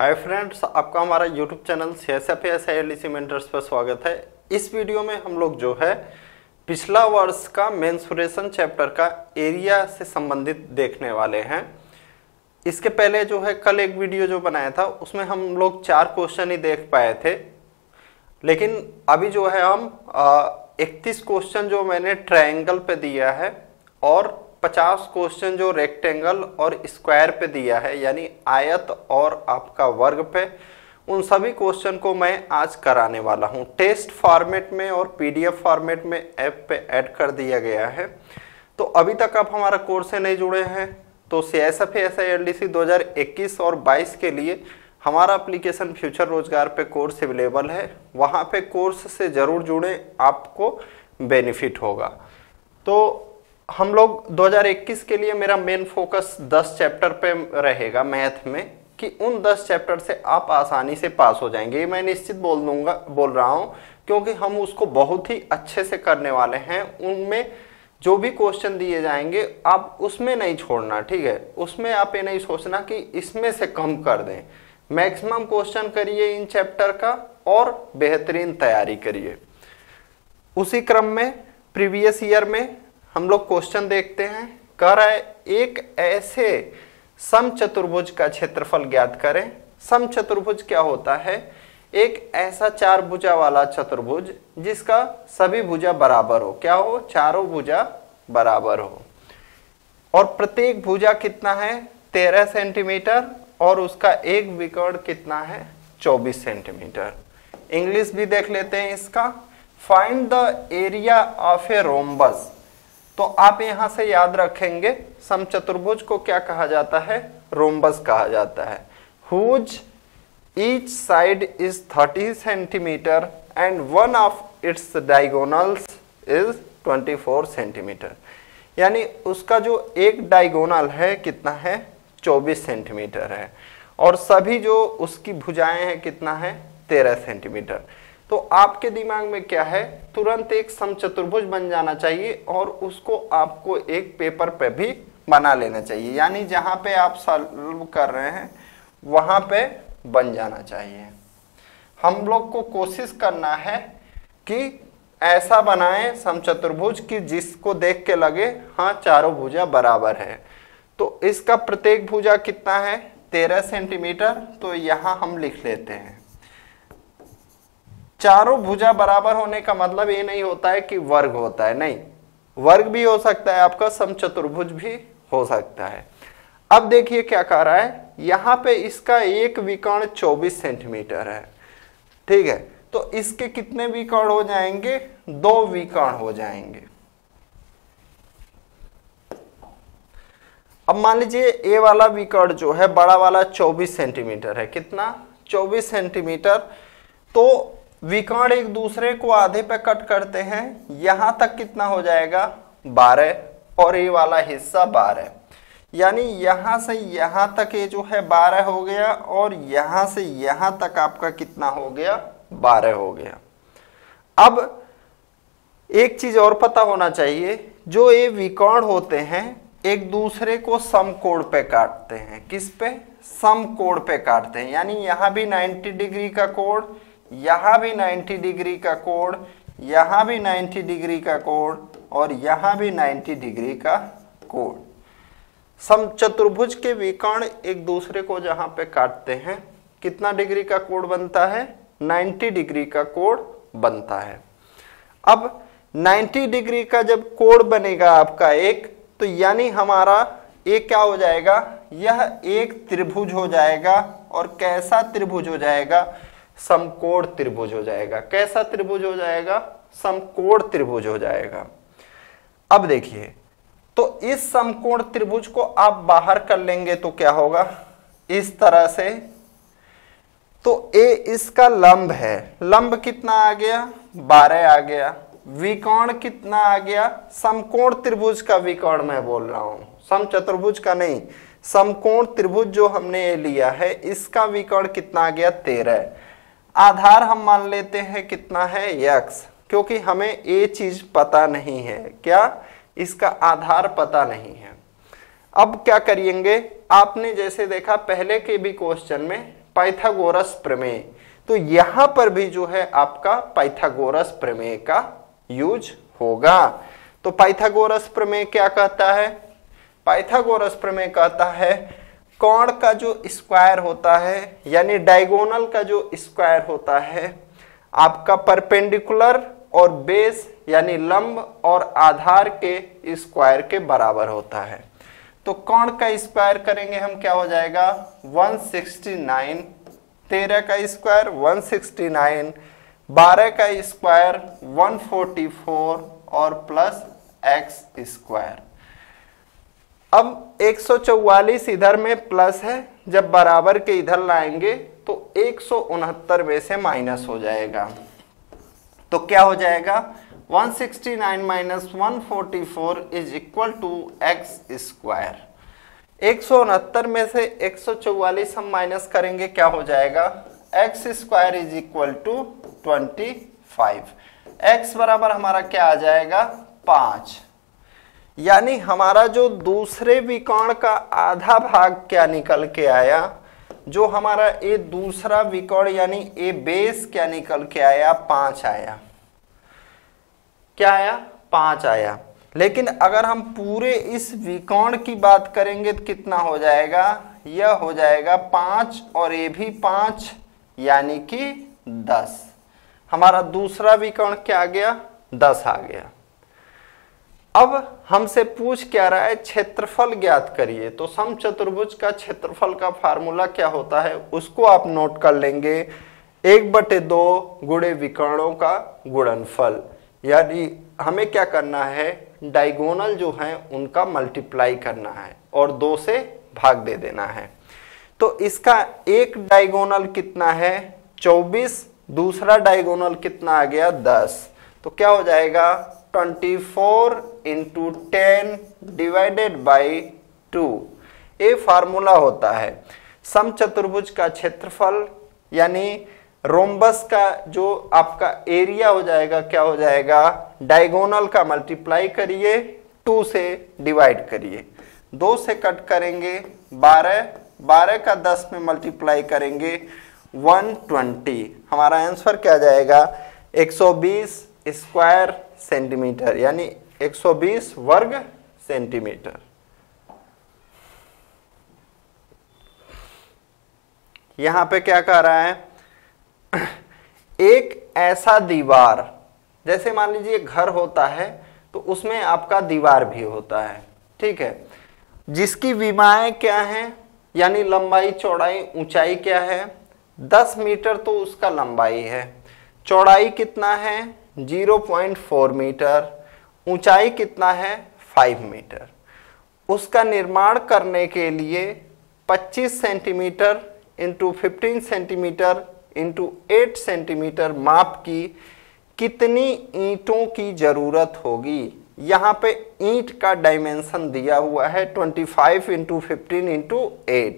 Hi friends, आपका हमारा YouTube channel CSF mentors पर स्वागत है। इस वीडियो में हम लोग जो है पिछला वर्ष का मेंसुरेशन चैप्टर का एरिया से संबंधित देखने वाले हैं। इसके पहले जो है कल एक वीडियो जो बनाया था उसमें हम लोग 4 क्वेश्चन ही देख पाए थे, लेकिन अभी जो है हम 31 क्वेश्चन जो मैंने ट्रायंगल पे दिया है और 50 क्वेश्चन जो रेक्टेंगल और स्क्वायर पे दिया है, यानी आयत और आपका वर्ग पे, उन सभी क्वेश्चन को मैं आज कराने वाला हूं। टेस्ट फॉर्मेट में और PDF फॉर्मेट में ऐप पे ऐड कर दिया गया है। तो अभी तक आप हमारा कोर्स से नहीं जुड़े हैं तो CSF LDC 2021 और 22 के लिए हमारा एप्लीकेशन फ्यूचर रोजगार पे कोर्स अवेलेबल है। वहां पे कोर्स से जरूर जुड़े, आपको बेनिफिट होगा। तो हम लोग 2021 के लिए मेरा मेन फोकस 10 चैप्टर पे रहेगा मैथ में, कि उन 10 चैप्टर से आप आसानी से पास हो जाएंगे। ये मैं निश्चित बोल रहा हूँ, क्योंकि हम उसको बहुत ही अच्छे से करने वाले हैं। उनमें जो भी क्वेश्चन दिए जाएंगे आप उसमें नहीं छोड़ना, ठीक है। उसमें आप ये नहीं सोचना कि इसमें से कम कर दें। मैक्सिमम क्वेश्चन करिए इन चैप्टर का और बेहतरीन तैयारी करिए। उसी क्रम में प्रीवियस ईयर में हम लोग क्वेश्चन देखते हैं। कह रहा है एक ऐसे समचतुर्भुज का क्षेत्रफल ज्ञात करें। समचतुर्भुज क्या होता है? एक ऐसा 4 भुजा वाला चतुर्भुज जिसका सभी भुजा बराबर हो। क्या हो? चारों भुजा बराबर हो। और प्रत्येक भुजा कितना है? 13 सेंटीमीटर, और उसका एक विकर्ण कितना है? 24 सेंटीमीटर। इंग्लिश भी देख लेते हैं इसका। Find the area of a rhombus. तो आप यहां से याद रखेंगे समचतुर्भुज को क्या कहा जाता है? रोम्बस कहा जाता है। Whose each side is 30 centimetre and one of its diagonals is 24 centimetre. यानी उसका जो एक डायगोनल है कितना है? 24 सेंटीमीटर है, और सभी जो उसकी भुजाएं हैं कितना है? 13 सेंटीमीटर। तो आपके दिमाग में क्या है? तुरंत एक समचतुर्भुज बन जाना चाहिए और उसको आपको एक पेपर पे भी बना लेना चाहिए, यानी जहां पे आप सॉल्व कर रहे हैं वहां पे बन जाना चाहिए। हम लोग को कोशिश करना है कि ऐसा बनाएं समचतुर्भुज कि जिसको देख के लगे हाँ चारों भुजा बराबर है। तो इसका प्रत्येक भुजा कितना है? 13 सेंटीमीटर। तो यहां हम लिख लेते हैं। चारों भुजा बराबर होने का मतलब ये नहीं होता है कि वर्ग होता है, नहीं, वर्ग भी हो सकता है आपका, समचतुर्भुज भी हो सकता है। अब देखिए क्या कह रहा है, यहां पे इसका एक विकर्ण 24 सेंटीमीटर है, ठीक है। तो इसके कितने विकर्ण हो जाएंगे? 2 विकर्ण हो जाएंगे। अब मान लीजिए ए वाला विकर्ण जो है बड़ा वाला 24 सेंटीमीटर है। कितना? 24 सेंटीमीटर। तो विकर्ण एक दूसरे को आधे पे कट करते हैं। यहां तक कितना हो जाएगा? 12, और ये वाला हिस्सा 12, यानी यहां से यहां तक ये जो है 12 हो गया, और यहां से यहां तक आपका कितना हो गया? 12 हो गया। अब एक चीज और पता होना चाहिए, जो ये विकर्ण होते हैं एक दूसरे को समकोण पे काटते हैं। किस पे? समकोण पे काटते हैं, यानी यहां भी 90 डिग्री का कोण, यहां भी 90 डिग्री का कोण, यहां भी 90 डिग्री का कोण, और यहां भी 90 डिग्री का कोण। समचतुर्भुज के विकर्ण एक दूसरे को जहां पे काटते हैं कितना डिग्री का कोण बनता है? 90 डिग्री का कोण बनता है। अब 90 डिग्री का जब कोण बनेगा आपका एक, तो यानी हमारा एक क्या हो जाएगा? यह एक त्रिभुज हो जाएगा। और कैसा त्रिभुज हो जाएगा? समकोण त्रिभुज हो जाएगा। कैसा त्रिभुज हो जाएगा? समकोण त्रिभुज हो जाएगा। अब देखिए, तो इस समकोण त्रिभुज को आप बाहर कर लेंगे तो क्या होगा? इस तरह से। तो ए इसका लंब है। लंब कितना आ गया? 12 आ गया। विकर्ण कितना आ गया? समकोण त्रिभुज का विकर्ण मैं बोल रहा हूं, समचतुर्भुज का नहीं। समकोण त्रिभुज जो हमने लिया है इसका विकर्ण कितना आ गया? 13। आधार हम मान लेते हैं कितना है? x, क्योंकि हमें ये चीज पता नहीं है। क्या? इसका आधार पता नहीं है। अब क्या करिएंगे? आपने जैसे देखा पहले के भी क्वेश्चन में पाइथागोरस प्रमेय। तो यहां पर भी जो है आपका पाइथागोरस प्रमेय का यूज होगा। तो पाइथागोरस प्रमेय क्या कहता है? पाइथागोरस प्रमेय कहता है कोण का जो स्क्वायर होता है यानी डायगोनल का जो स्क्वायर होता है आपका परपेंडिकुलर और बेस यानी लंब और आधार के स्क्वायर के बराबर होता है। तो कोण का स्क्वायर करेंगे हम, क्या हो जाएगा 169, 13 का स्क्वायर 169, 12 का स्क्वायर 144 और प्लस एक्स स्क्वायर। अब 144 इधर में प्लस है, जब बराबर के इधर लाएंगे तो 169 में से माइनस हो जाएगा। तो क्या हो जाएगा 169 minus 144 is equal to x square. 169 में से 144 हम माइनस करेंगे, क्या हो जाएगा x square is equal to 25। X बराबर हमारा क्या आ जाएगा 5। यानी हमारा जो दूसरे विकर्ण का आधा भाग क्या निकल के आया, जो हमारा ये दूसरा विकर्ण यानी ये बेस क्या निकल के आया 5 आया। क्या आया 5 आया। लेकिन अगर हम पूरे इस विकर्ण की बात करेंगे तो कितना हो जाएगा, यह हो जाएगा 5 और ये भी 5 यानी कि 10। हमारा दूसरा विकर्ण क्या आ गया 10 आ गया। अब हमसे पूछ क्या रहा है क्षेत्रफल ज्ञात करिए। तो समचतुर्भुज का क्षेत्रफल का फार्मूला क्या होता है उसको आप नोट कर लेंगे, 1/2 गुणे विकर्णों का गुणनफल। यानी हमें क्या करना है डायगोनल जो है उनका मल्टीप्लाई करना है और 2 से भाग दे देना है। तो इसका एक डायगोनल कितना है 24, दूसरा डायगोनल कितना आ गया 10। तो क्या हो जाएगा 24 × 10 डिवाइडेड बाई 2। ये फार्मूला होता है समचतुर्भुज का क्षेत्रफल यानी रोम्बस का जो आपका एरिया हो जाएगा, क्या हो जाएगा डायगोनल का मल्टीप्लाई करिए 2 से डिवाइड करिए, 2 से कट करेंगे 12, 12 का 10 में मल्टीप्लाई करेंगे 120। हमारा आंसर क्या जाएगा 120 स्क्वायर सेंटीमीटर यानी 120 वर्ग सेंटीमीटर। यहां पे क्या कह रहा है एक ऐसा दीवार, जैसे मान लीजिए घर होता है तो उसमें आपका दीवार भी होता है, ठीक है, जिसकी विमाएं क्या हैं यानी लंबाई चौड़ाई ऊंचाई क्या है 10 मीटर तो उसका लंबाई है, चौड़ाई कितना है 0.4 मीटर, ऊंचाई कितना है 5 मीटर। उसका निर्माण करने के लिए 25 centimetre into 15 centimetre into 8 centimetre माप की कितनी ईंटों की जरूरत होगी। यहाँ पे ईंट का डायमेंशन दिया हुआ है 25 इंटू 15 इंटू 8,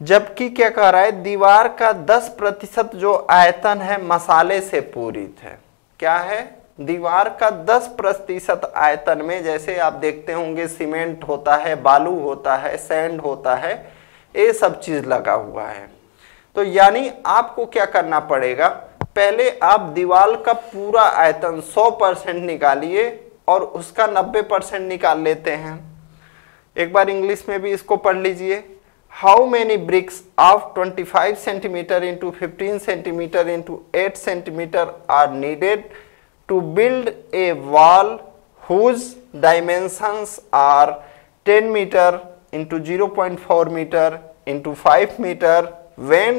जबकि क्या कह रहा है दीवार का 10% जो आयतन है मसाले से पूरित है। क्या है दीवार का 10% आयतन में, जैसे आप देखते होंगे सीमेंट होता है, बालू होता है, सैंड होता है, ये सब चीज लगा हुआ है। तो यानी आपको क्या करना पड़ेगा, पहले आप दीवार का पूरा आयतन 100% निकालिए और उसका 90% निकाल लेते हैं। एक बार इंग्लिश में भी इसको पढ़ लीजिए। How many bricks of 25 centimetre into 15 centimetre into 8 centimetre are needed to build a wall whose dimensions are 10 metre into 0.4 metre into 5 metre when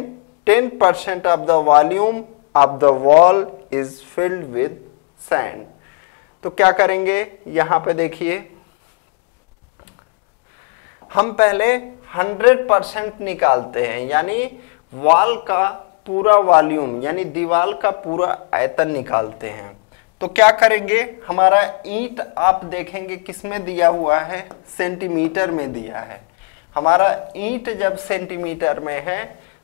10% of the volume of the wall is filled with sand। तो क्या करेंगे यहां पे देखिए, हम पहले 100% निकालते हैं यानी वॉल का पूरा वॉल्यूम यानी दीवार का पूरा आयतन निकालते हैं। तो क्या करेंगे, हमारा ईंट आप देखेंगे किसमें दिया हुआ है सेंटीमीटर में दिया है। हमारा ईंट जब सेंटीमीटर में है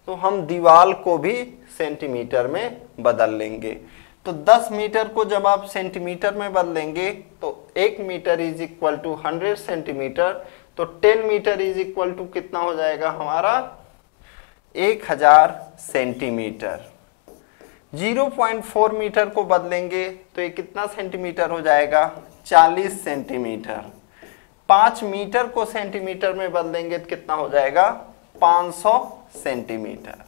तो हम दीवार को भी सेंटीमीटर में बदल लेंगे। तो 10 मीटर को जब आप सेंटीमीटर में बदलेंगे तो 1 metre is equal to 100 centimetre. तो 10 मीटर इज इक्वल टू कितना हो जाएगा हमारा 1000 सेंटीमीटर। 0.4 मीटर को बदलेंगे तो ये कितना सेंटीमीटर हो जाएगा? 40 सेंटीमीटर। 5 मीटर को सेंटीमीटर में बदलेंगे तो कितना हो जाएगा? 500 सेंटीमीटर।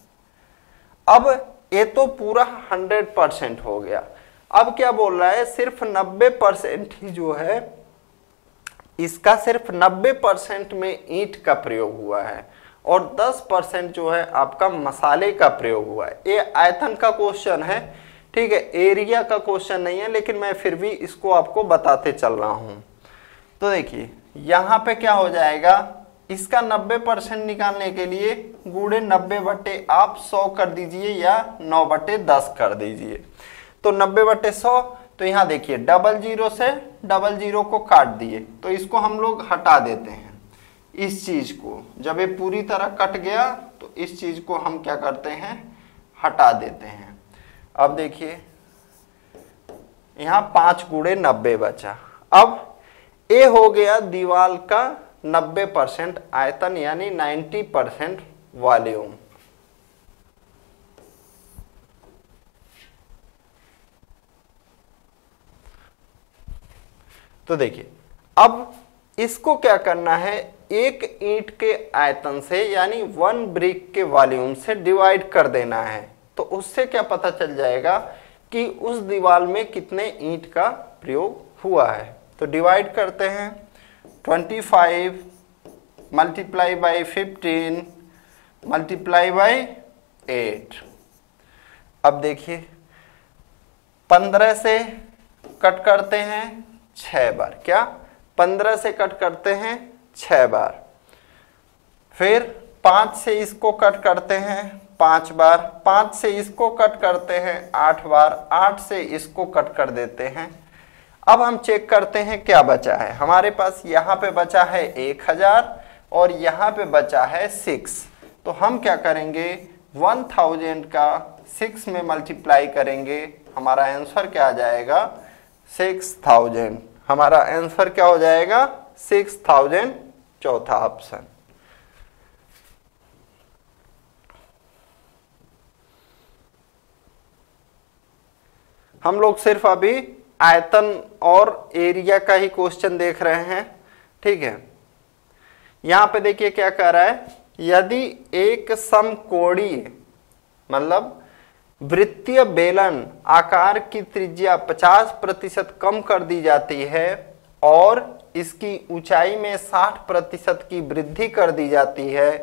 अब ये तो पूरा 100% हो गया। अब क्या बोल रहा है? सिर्फ 90% ही जो है, इसका सिर्फ 90% में ईंट का प्रयोग हुआ है और 10% जो है आपका मसाले का प्रयोग हुआ है। ये आयतन का क्वेश्चन है, ठीक है, एरिया का क्वेश्चन नहीं है, लेकिन मैं फिर भी इसको आपको बताते चल रहा हूं। तो देखिए यहां पे क्या हो जाएगा, इसका 90% निकालने के लिए गुणे 90 बटे आप 100 कर दीजिए या 9 बटे 10 कर दीजिए। तो 90 बटे 100, तो यहाँ देखिए 00 से 00 को काट दिए, तो इसको हम लोग हटा देते हैं। इस चीज को जब ये पूरी तरह कट गया तो इस चीज को हम क्या करते हैं? हटा देते हैं। अब देखिए यहाँ 5 गुणे 90 बचा। अब ये हो गया दीवार का 90% आयतन यानी 90% वॉल्यूम। तो देखिए अब इसको क्या करना है, एक ईंट के आयतन से यानी 1 ब्रिक के वॉल्यूम से डिवाइड कर देना है। तो उससे क्या पता चल जाएगा कि उस दीवार में कितने ईंट का प्रयोग हुआ है। तो डिवाइड करते हैं, 25 मल्टीप्लाई बाई 15 मल्टीप्लाई बाई 8। अब देखिए 15 से कट करते हैं 6 बार, क्या 15 से कट करते हैं 6 बार। फिर 5 से इसको कट करते हैं 5 बार, 5 से इसको कट करते हैं 8 बार, 8 से इसको कट कर देते हैं। अब हम चेक करते हैं क्या बचा है। हमारे पास यहाँ पे बचा है 1000 और यहाँ पे बचा है 6। तो हम क्या करेंगे, 1000 का 6 में मल्टीप्लाई करेंगे, हमारा आंसर क्या आ जाएगा? 6000। हमारा आंसर क्या हो जाएगा? 6000, चौथा ऑप्शन। हम लोग सिर्फ अभी आयतन और एरिया का ही क्वेश्चन देख रहे हैं, ठीक है। यहां पे देखिए क्या कह रहा है, यदि एक समकोणीय मतलब वृत्तीय बेलन आकार की त्रिज्या 50% कम कर दी जाती है और इसकी ऊंचाई में 60% की वृद्धि कर दी जाती है,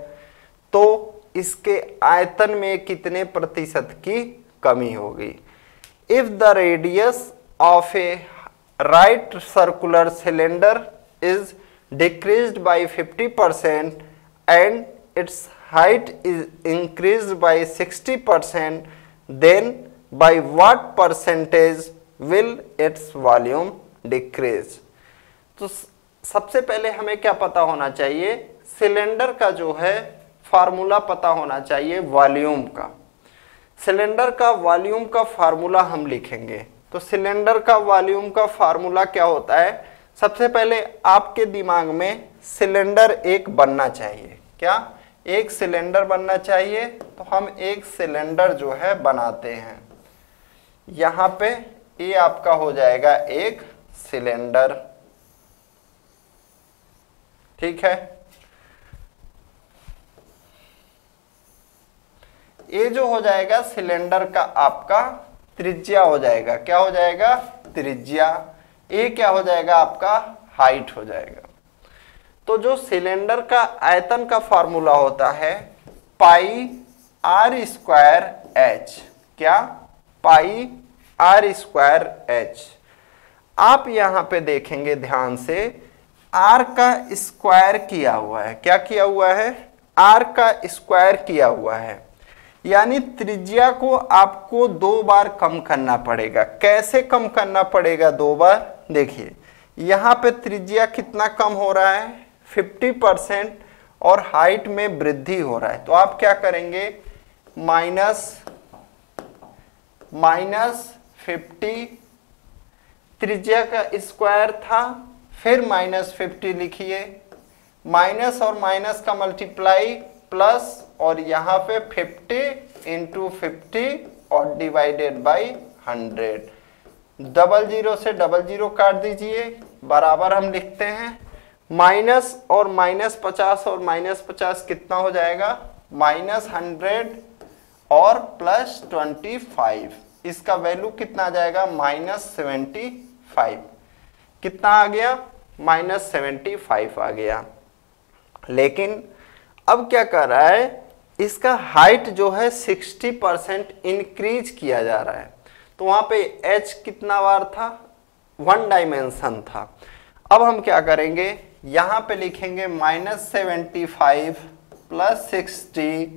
तो इसके आयतन में कितने प्रतिशत की कमी होगी? If the radius of A right circular cylinder is decreased bye 50% and it's height is increased by 60%, then by what percentage will its volume decrease? तो सबसे पहले हमें क्या पता होना चाहिए, सिलेंडर का जो है फार्मूला पता होना चाहिए वॉल्यूम का। सिलेंडर का वॉल्यूम का फार्मूला हम लिखेंगे। तो सिलेंडर का वॉल्यूम का फार्मूला क्या होता है, सबसे पहले आपके दिमाग में सिलेंडर एक बनना चाहिए। क्या? एक सिलेंडर बनना चाहिए। तो हम एक सिलेंडर जो है बनाते हैं। यहां पे ये आपका हो जाएगा एक सिलेंडर, ठीक है। ये जो हो जाएगा सिलेंडर का आपका त्रिज्या हो जाएगा। क्या हो जाएगा? त्रिज्या। ये क्या हो जाएगा? आपका हाइट हो जाएगा। तो जो सिलेंडर का आयतन का फार्मूला होता है पाई आर स्क्वायर एच। क्या? Pi r square h. आप यहां पे देखेंगे ध्यान से, आर का स्क्वायर किया हुआ है। क्या किया हुआ है? आर का स्क्वायर किया हुआ है, यानी त्रिज्या को आपको 2 बार कम करना पड़ेगा। कैसे कम करना पड़ेगा 2 बार? देखिए यहां पे त्रिज्या कितना कम हो रहा है? 50% और हाइट में वृद्धि हो रहा है। तो आप क्या करेंगे? -50, त्रिज्या का स्क्वायर था, फिर -50 लिखिए, माइनस और माइनस का मल्टीप्लाई प्लस और यहाँ पे 50 इंटू 50 और डिवाइडेड बाई 100। 00 से 00 काट दीजिए, बराबर हम लिखते हैं माइनस और -50 और -50 कितना हो जाएगा, -100 और +25। इसका वैल्यू कितना आ जाएगा, -75। कितना आ गया, -75 आ गया। लेकिन अब क्या कर रहा है, इसका हाइट जो है 60% इंक्रीज किया जा रहा है। तो वहां पे h कितना बार था, 1 डायमेंशन था। अब हम क्या करेंगे, यहां पे लिखेंगे -75 + 60,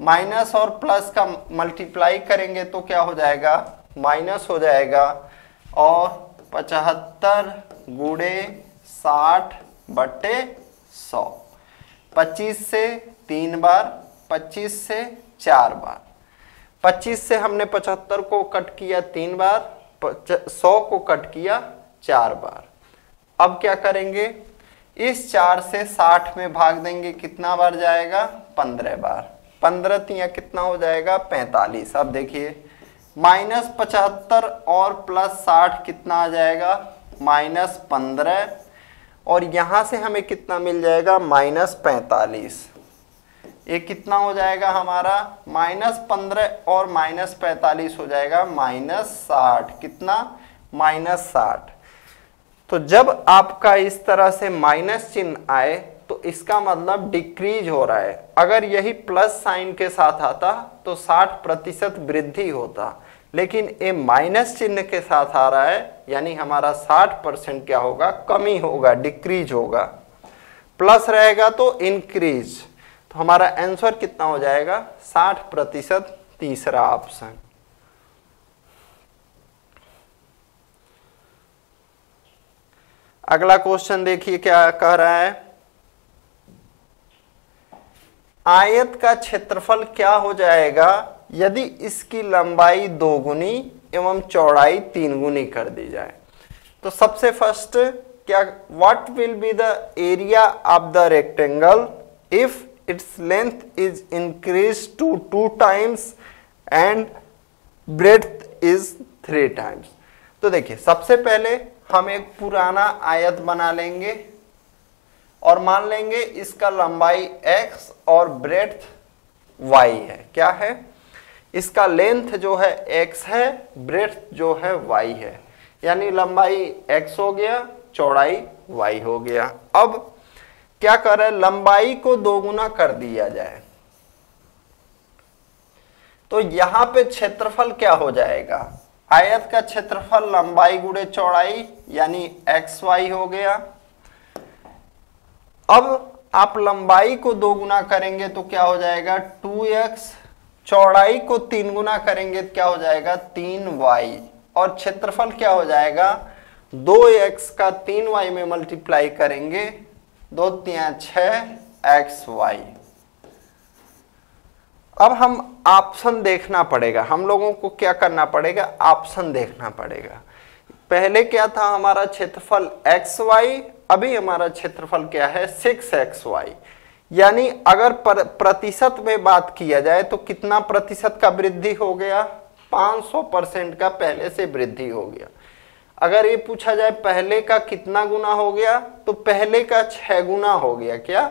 माइनस और प्लस का मल्टीप्लाई करेंगे तो क्या हो जाएगा, माइनस हो जाएगा, और 75 गुणे 60/100। 25 से 3 बार, 25 से 4 बार, 25 से हमने 75 को कट किया 3 बार, 100 को कट किया 4 बार। अब क्या करेंगे, इस 4 से 60 में भाग देंगे, कितना बार जाएगा, 15 बार। 15 तिया कितना हो जाएगा, 45। अब देखिए -75 और +60 कितना आ जाएगा, -15, और यहां से हमें कितना मिल जाएगा, -45। ये कितना हो जाएगा हमारा, -15 और -45 हो जाएगा -60। कितना, -60। तो जब आपका इस तरह से माइनस चिन्ह आए तो इसका मतलब डिक्रीज हो रहा है। अगर यही प्लस साइन के साथ आता तो 60% वृद्धि होता, लेकिन ये माइनस चिन्ह के साथ आ रहा है, यानी हमारा 60% क्या होगा, कमी होगा, डिक्रीज होगा। प्लस रहेगा तो इंक्रीज। तो हमारा आंसर कितना हो जाएगा, 60%, तीसरा ऑप्शन। अगला क्वेश्चन देखिए क्या कह रहा है, आयत का क्षेत्रफल क्या हो जाएगा यदि इसकी लंबाई 2 गुनी एवं चौड़ाई 3 गुनी कर दी जाए। तो सबसे फर्स्ट क्या, what will be the area of the rectangle if its length is increase to 2 times and breadth is 3 times. तो देखिए सबसे पहले हम एक पुराना आयत बना लेंगे और मान लेंगे इसका लंबाई x और ब्रेड्थ y है। क्या है, इसका लेंथ जो है x है, ब्रेड्थ जो है y है, यानी लंबाई x हो गया, चौड़ाई y हो गया। अब क्या करें, लंबाई को 2 गुना कर दिया जाए तो यहां पे क्षेत्रफल क्या हो जाएगा, आयत का क्षेत्रफल लंबाई गुणे चौड़ाई यानी xy हो गया। अब आप लंबाई को 2 गुना करेंगे तो क्या हो जाएगा, 2x, चौड़ाई को 3 गुना करेंगे तो क्या हो जाएगा, 3y, और क्षेत्रफल क्या हो जाएगा, 2x का 3y में मल्टीप्लाई करेंगे, 2 तिया 6xy। अब हम ऑप्शन देखना पड़ेगा, हम लोगों को क्या करना पड़ेगा, ऑप्शन देखना पड़ेगा। पहले क्या था हमारा क्षेत्रफल xy, अभी हमारा क्षेत्रफल क्या है 6xy। यानी अगर प्रतिशत में बात किया जाए तो कितना प्रतिशत का वृद्धि हो गया, 500% का पहले से वृद्धि हो गया। अगर ये पूछा जाए पहले का कितना गुना हो गया, तो पहले का 6 गुना हो गया। क्या,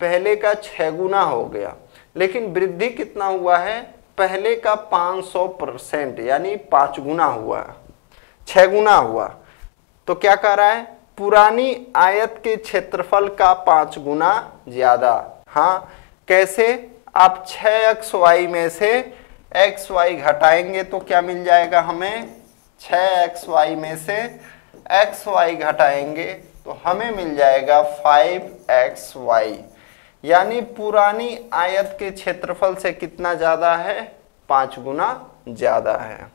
पहले का 6 गुना हो गया, लेकिन वृद्धि कितना हुआ है, पहले का 500%, यानी 5 गुना हुआ, 6 गुना हुआ। तो क्या कर रहा है, पुरानी आयत के क्षेत्रफल का 5 गुना ज्यादा। हाँ, कैसे, आप 6xy में से xy घटाएंगे तो क्या मिल जाएगा हमें, 6xy में से xy घटाएंगे तो हमें मिल जाएगा 5xy, यानी पुरानी आयत के क्षेत्रफल से कितना ज्यादा है, 5 गुना ज्यादा है।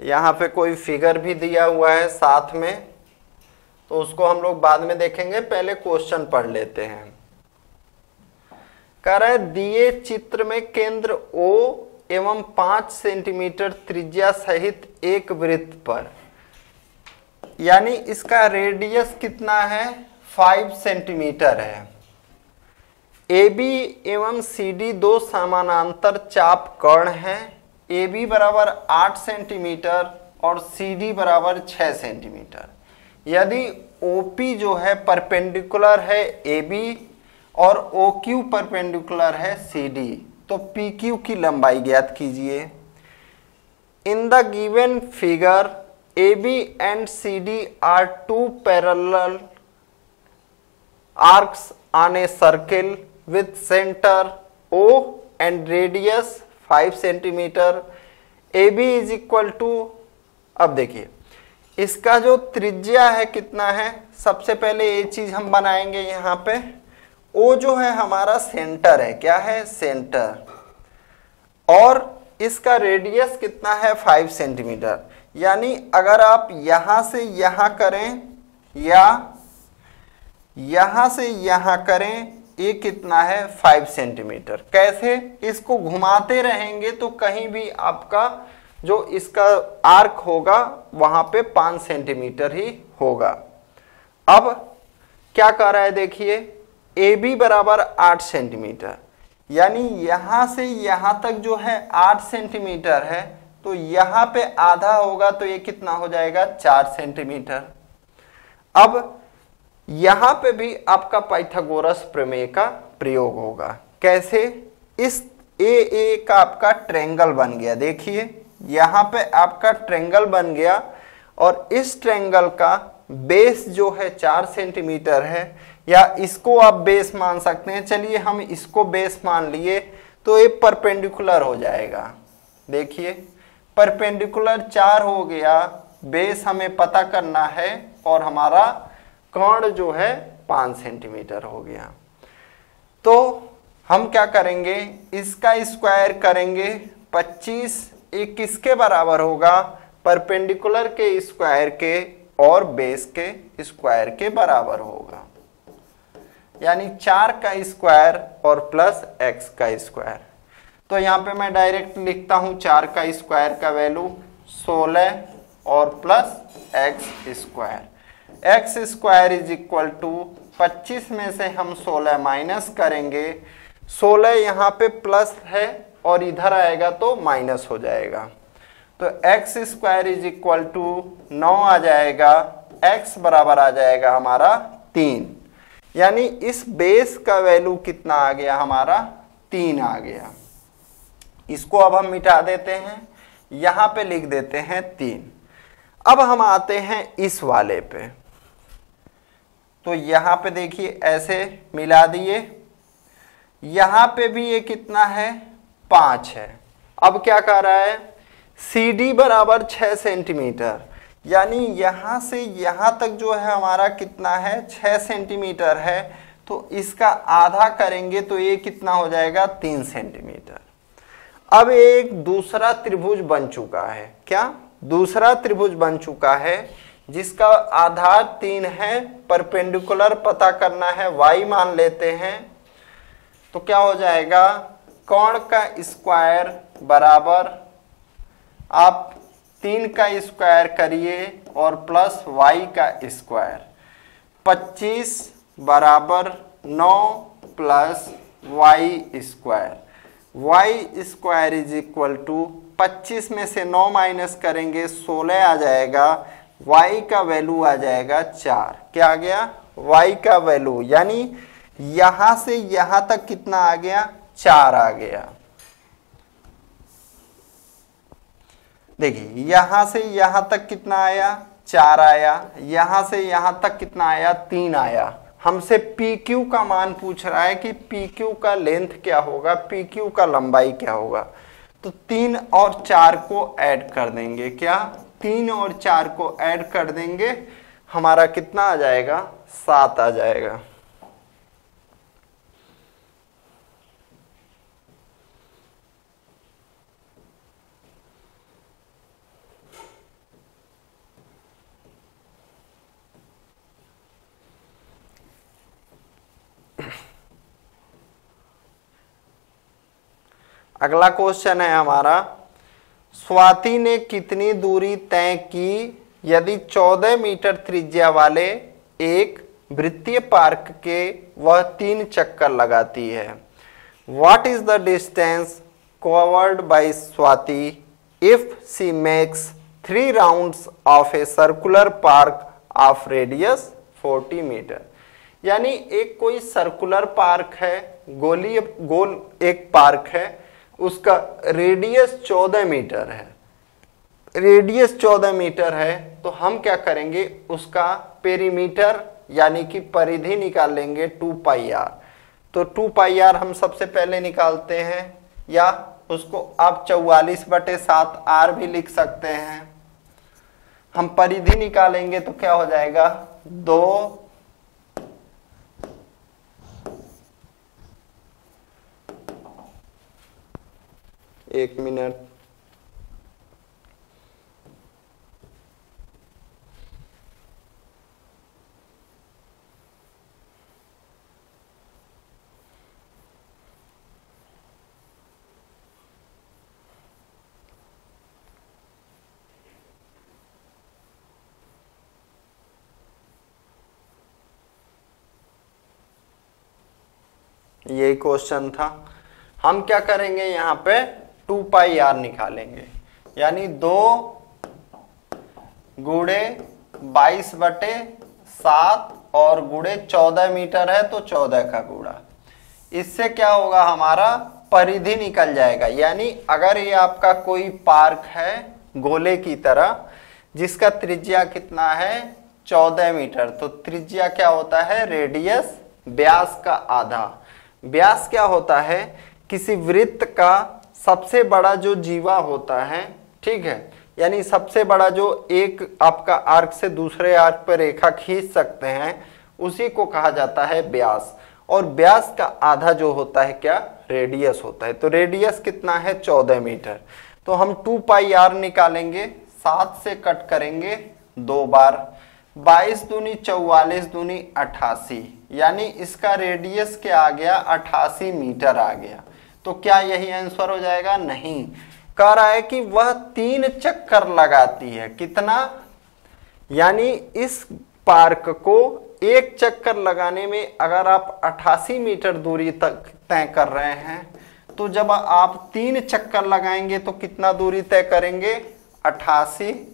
यहाँ पे कोई फिगर भी दिया हुआ है साथ में, तो उसको हम लोग बाद में देखेंगे, पहले क्वेश्चन पढ़ लेते हैं। कह रहा है दिए चित्र में केंद्र O एवं 5 सेंटीमीटर त्रिज्या सहित एक वृत्त पर, यानी इसका रेडियस कितना है 5 सेंटीमीटर है। AB एवं CD दो समानांतर चाप कर्ण हैं। AB बराबर 8 सेंटीमीटर और CD बराबर 6 सेंटीमीटर। यदि OP जो है परपेंडिकुलर है AB और OQ परपेंडिकुलर है CD, तो PQ की लंबाई ज्ञात कीजिए। In the given figure AB and CD are two parallel arcs on a circle with center O and radius 5 centimetre. AB is equal to, अब देखिए इसका जो त्रिज्या है कितना है, सबसे पहले ये चीज हम बनाएंगे यहाँ पे। O जो है हमारा सेंटर है, क्या है सेंटर, और इसका रेडियस कितना है 5 सेंटीमीटर। यानी अगर आप यहां से यहां करें या यहां से यहां करें, ये कितना है 5 सेंटीमीटर। कैसे, इसको घुमाते रहेंगे तो कहीं भी आपका जो इसका आर्क होगा वहां पे 5 सेंटीमीटर ही होगा। अब क्या कर रहा है देखिए, AB बराबर 8 सेंटीमीटर, यानी यहां से यहां तक जो है 8 सेंटीमीटर है, तो यहां पे आधा होगा तो ये कितना हो जाएगा 4 सेंटीमीटर। अब यहां पे भी आपका पाइथागोरस प्रमेय का प्रयोग होगा। कैसे, इस ए का आपका ट्रायंगल बन गया, देखिए यहां पे आपका ट्रायंगल बन गया और इस ट्रायंगल का बेस जो है 4 सेंटीमीटर है, या इसको आप बेस मान सकते हैं। चलिए हम इसको बेस मान लिए तो ये परपेंडिकुलर हो जाएगा। देखिए परपेंडिकुलर 4 हो गया, बेस हमें पता करना है और हमारा कर्ण जो है 5 सेंटीमीटर हो गया। तो हम क्या करेंगे, इसका स्क्वायर करेंगे 25, ये किसके बराबर होगा, परपेंडिकुलर के स्क्वायर के और बेस के स्क्वायर के बराबर होगा। यानी 4 का स्क्वायर और प्लस x का स्क्वायर। तो यहाँ पे मैं डायरेक्ट लिखता हूँ 4 का स्क्वायर का वैल्यू 16 और plus x square. X square is equal to 25 में से हम 16 माइनस करेंगे, 16 यहाँ पे प्लस है और इधर आएगा तो माइनस हो जाएगा, तो x square is equal to 9 आ जाएगा। एक्स बराबर आ जाएगा हमारा 3, यानी इस बेस का वैल्यू कितना आ गया हमारा 3 आ गया। इसको अब हम मिटा देते हैं, यहां पे लिख देते हैं 3। अब हम आते हैं इस वाले पे, तो यहां पे देखिए ऐसे मिला दिए, यहां पे भी ये कितना है 5 है। अब क्या कर रहा है, CD बराबर 6 सेंटीमीटर, यानी यहां से यहां तक जो है हमारा कितना है 6 सेंटीमीटर है, तो इसका आधा करेंगे तो ये कितना हो जाएगा 3 सेंटीमीटर। अब एक दूसरा त्रिभुज बन चुका है, क्या दूसरा त्रिभुज बन चुका है जिसका आधार 3 है, परपेंडिकुलर पता करना है, y मान लेते हैं, तो क्या हो जाएगा कर्ण का स्क्वायर बराबर आप 3 का स्क्वायर करिए और प्लस y का स्क्वायर, 25 बराबर 9 plus y square. y square is equal to 25 में से 9 माइनस करेंगे 16 आ जाएगा, y का वैल्यू आ जाएगा 4। क्या आ गया y का वैल्यू, यानी यहां से यहां तक कितना आ गया 4 आ गया। देखिए यहां से यहां तक कितना आया 4 आया, यहां से यहां तक कितना आया 3 आया। हमसे PQ का मान पूछ रहा है कि PQ का लेंथ क्या होगा, PQ का लंबाई क्या होगा, तो 3 और 4 को ऐड कर देंगे। क्या 3 और 4 को ऐड कर देंगे, हमारा कितना आ जाएगा 7 आ जाएगा। अगला क्वेश्चन है हमारा, स्वाति ने कितनी दूरी तय की यदि 14 मीटर त्रिज्या वाले एक वृत्तीय पार्क के वह 3 चक्कर लगाती है। What is the distance covered by Swati if she makes 3 rounds of a circular park of radius 40 metre. यानी एक कोई सर्कुलर पार्क है, गोल एक पार्क है, उसका रेडियस 14 मीटर है, रेडियस 14 मीटर है, तो हम क्या करेंगे, उसका पेरीमीटर यानी कि परिधि निकाल लेंगे 2 पाई आर। तो 2 पाई आर हम सबसे पहले निकालते हैं, या उसको आप 44/7 आर भी लिख सकते हैं। हम परिधि निकालेंगे तो क्या हो जाएगा, 2 1 मिनट, यही क्वेश्चन था। हम क्या करेंगे, यहाँ पे 2 पाई आर निकालेंगे, यानी 2 गुणे 22/7 और गुणे 14 मीटर है तो 14 का गुणा। इससे क्या होगा, हमारा परिधि निकल जाएगा। यानी अगर ये आपका कोई पार्क है गोले की तरह जिसका त्रिज्या कितना है 14 मीटर, तो त्रिज्या क्या होता है, रेडियस व्यास का आधा। व्यास क्या होता है, किसी वृत्त का सबसे बड़ा जो जीवा होता है, ठीक है, यानी सबसे बड़ा जो एक आपका आर्क से दूसरे आर्क पर रेखा खींच सकते हैं उसी को कहा जाता है व्यास। और व्यास का आधा जो होता है क्या, रेडियस होता है। तो रेडियस कितना है 14 मीटर। तो हम 2 पाई आर निकालेंगे, 7 से कट करेंगे 2 बार, 22 दूनी 44 दूनी 88, यानी इसका रेडियस क्या आ गया, 88 मीटर आ गया। तो क्या यही आंसर हो जाएगा, नहीं। कह रहा है कि वह 3 चक्कर लगाती है, कितना, यानी इस पार्क को एक चक्कर लगाने में अगर आप 88 मीटर दूरी तक तय कर रहे हैं, तो जब आप 3 चक्कर लगाएंगे तो कितना दूरी तय करेंगे, 88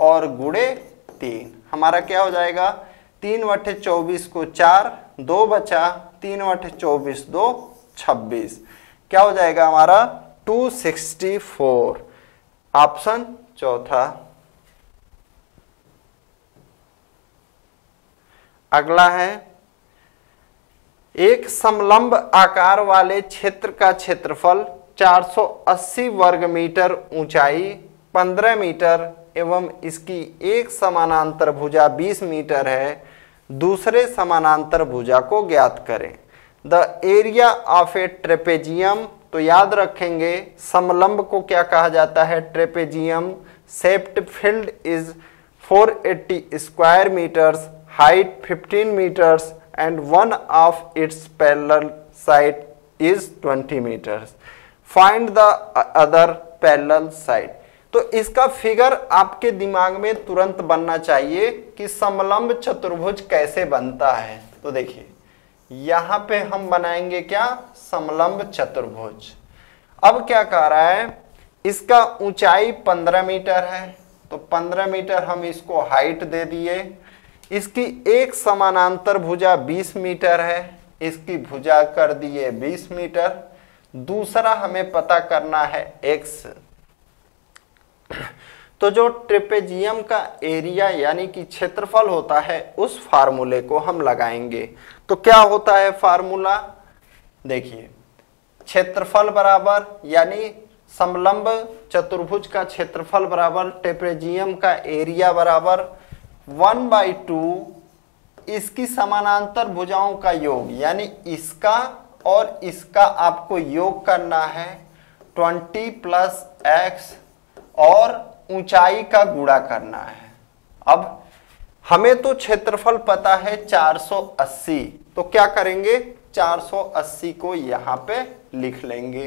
और गुणे 3, हमारा क्या हो जाएगा, 3/24 को 4, 2 बचा, 3/24 2 26, क्या हो जाएगा हमारा 264। ऑप्शन चौथा। अगला है, एक समलंब आकार वाले क्षेत्र का क्षेत्रफल 480 वर्ग मीटर, ऊंचाई 15 मीटर एवं इसकी एक समानांतर भुजा 20 मीटर है। दूसरे समानांतर भुजा को ज्ञात करें। The area of a trapezium, तो याद रखेंगे समलंब को क्या कहा जाता है, trapezium shaped field is 480 square metres, height 15 metres and one of its parallel side is 20 metres. Find the other parallel side. तो इसका फिगर आपके दिमाग में तुरंत बनना चाहिए कि समलंब चतुर्भुज कैसे बनता है। तो देखिए यहां पे हम बनाएंगे क्या, समलंब चतुर्भुज। अब क्या कह रहा है, इसका ऊंचाई 15 मीटर है, तो 15 मीटर हम इसको हाइट दे दिए। इसकी एक समानांतर भुजा 20 मीटर है, इसकी भुजा कर दिए 20 मीटर। दूसरा हमें पता करना है x। तो जो ट्रेपेजियम का एरिया यानी कि क्षेत्रफल होता है उस फार्मूले को हम लगाएंगे। तो क्या होता है फार्मूला, देखिए क्षेत्रफल बराबर यानी समलंब चतुर्भुज का क्षेत्रफल बराबर ट्रेपेजियम का एरिया बराबर 1/2 इसकी समानांतर भुजाओं का योग, यानी इसका और इसका आपको योग करना है 20 + x और ऊंचाई का गुणा करना है। अब हमें तो क्षेत्रफल पता है 480, तो क्या करेंगे 480 को यहां पे लिख लेंगे।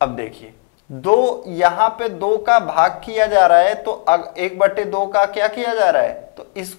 अब देखिए दो, यहाँ पे 2 का भाग किया जा रहा है तो 1/2 का क्या किया जा रहा है, तो इस